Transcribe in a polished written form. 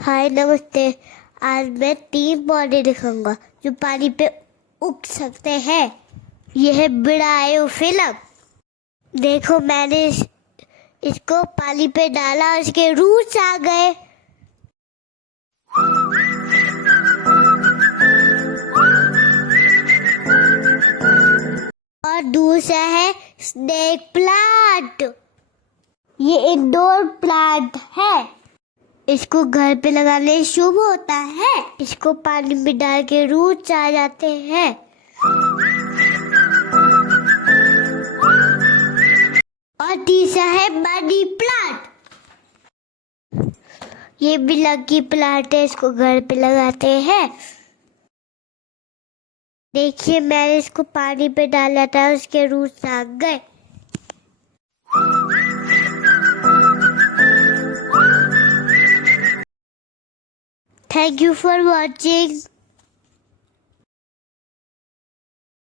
हाय नमस्ते। आज मैं 3 पौधे दिखाऊंगा जो पानी पे उग सकते हैं। यह है ब्रायोफिलम। देखो मैंने इसको पानी पे डाला और इसके रूट्स आ गए। और दूसरा है स्नेक प्लांट। ये इंडोर प्लांट है। इसको घर पे लगाने शुभ होता है। इसको पानी में डाल के रूट्स आ जाते हैं। और तीसरा है मनी प्लांट। ये भी लकी प्लांट है। इसको घर पे लगाते हैं। देखिए मैंने इसको पानी पे डाला था, उसके रूट्स आ गए। Thank you for watching.